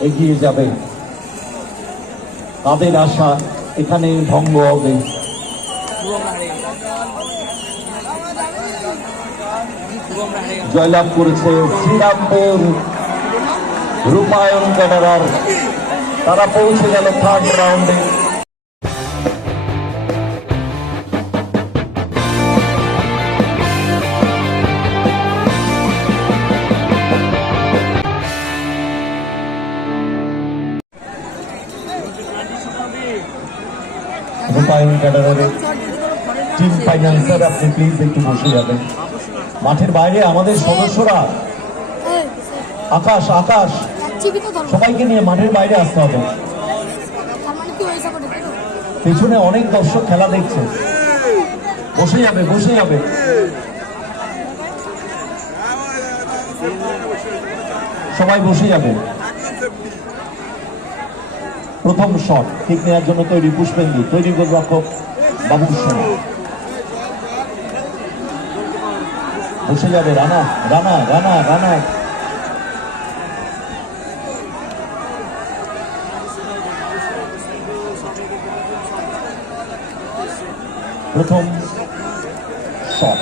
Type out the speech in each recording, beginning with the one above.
এগিয়ে যাবে। তাদের আশা এখানে ভঙ্গ হবে। জয়লাভ করেছে শ্রীরামপুর রূপায়ণ ক্যাডার তারা পৌঁছে গেল থার্ড রাউন্ডে রূপায়ণ ক্যাডারের টিম ফাইন্যান্সার আপনি প্লিজ একটু বসে যাবেন। মাঠের বাইরে আমাদের সদস্যরা। আকাশ আকাশ। সবাইকে নিয়ে মাঠের বাইরে আসতে হবে। পেছনে অনেক দর্শক খেলা দেখছে। বসে যাবে বসে যাবে। সবাই বসে যাবে। প্রথম শট, ঠিক নেওয়ার জন্য তৈরি পুষ্পেন্দু, তৈরি গোলরক্ষক সেনা বসে যাবে রানা রানা রানা রানা। প্রথম শট।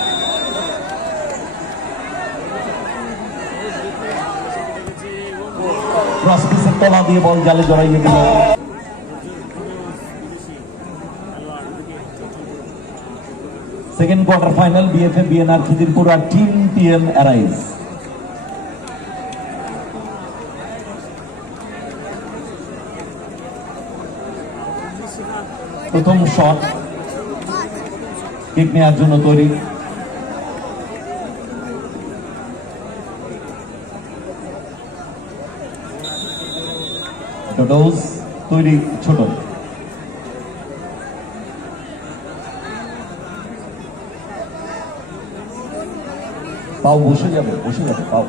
ক্রস পিসের তলা দিয়ে বল জালে জড়াইয়ে দিল। Second quarter final BFA BNR Khidirpur আর টিম টিএম অ্যারাইজ প্রথম শট কিক নেওয়ার জন্য তৈরি। ডোডোজ তৈরি ছোট। পাও বসে যাবে বসে যাবে পাও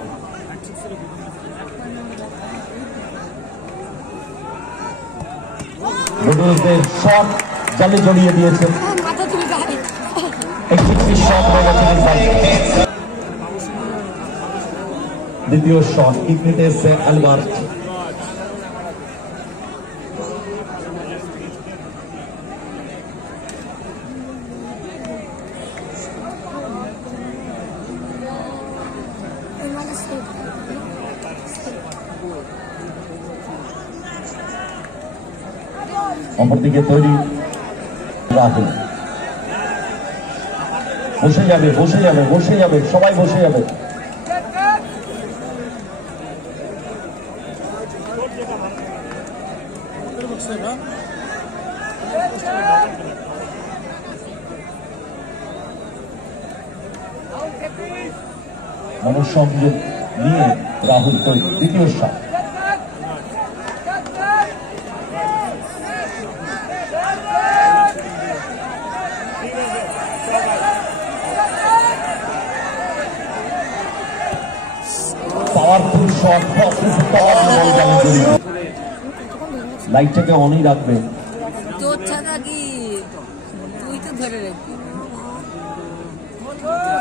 শট জালে জড়িয়ে দিয়েছে হয়ে দ্বিতীয় শট কিক নিতে অ্যালবার্ট অপরদিকে তৈরি রাহুল। বসে যাবে বসে যাবে বসে যাবে সবাই বসে যাবে। মনঃসংযোগ নিয়ে রাহুল তৈরি দ্বিতীয় শট। লাইটটাকে অনই রাখবে।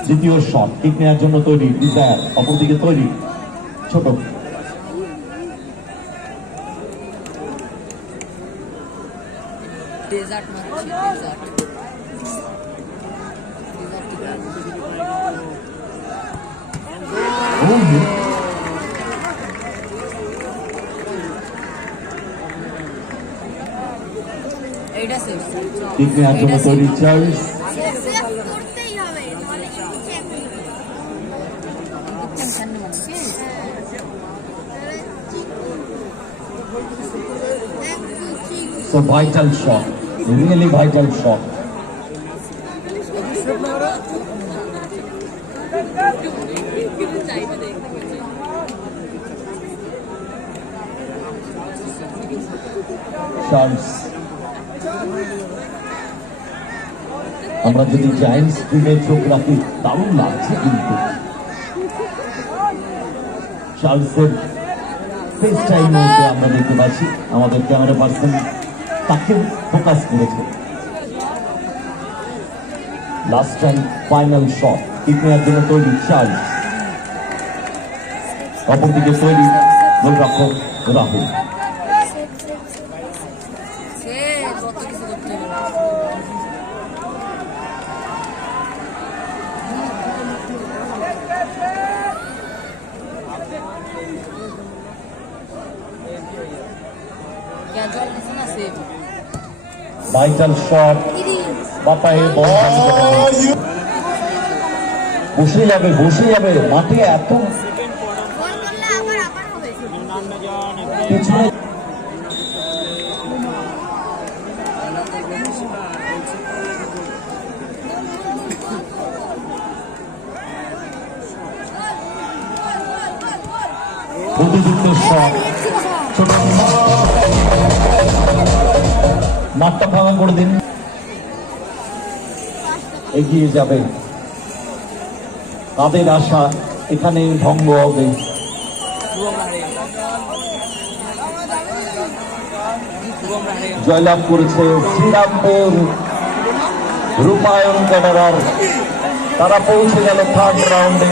দ্বিতীয় শট কিক নেওয়ার জন্য তৈরি ডিজায়ার অপরদিকে তৈরি ছোট। ডেজার্ট মারছি ডেজার্ট এইটা কিক নেওয়ার জন্য তৈরি Charles So vital shot, really vital shot. আমরা যদি জায়েন্টস টিমে চোখ রাখি দারুণ লাগছে কিন্তু চার্লসের ফেস টাইম আমরা দেখতে পাচ্ছি, আমাদের ক্যামেরা পার্সন তাকে ফোকাস করেছে। লাস্ট টাইম ফাইনাল শট নেওয়ার জন্য তৈরি? চার্লস অপরদিকে তৈরি গোলরক্ষক রাহুল। সে কত ভাইটাল শট। বাপায়ে বল বসে যাবে বসে যাবে। মাঠে এত পিছনে বুদ্ধিযুক্ত শট। ছোট মাঠটা ফাঁকা করে দিন। এগিয়ে যাবে। তাদের আশা এখানে ভঙ্গ হবে। জয়লাভ করেছে শ্রীরামপুর রূপায়ণ ক্যাডারার। তারা পৌঁছে গেল থার্ড রাউন্ডে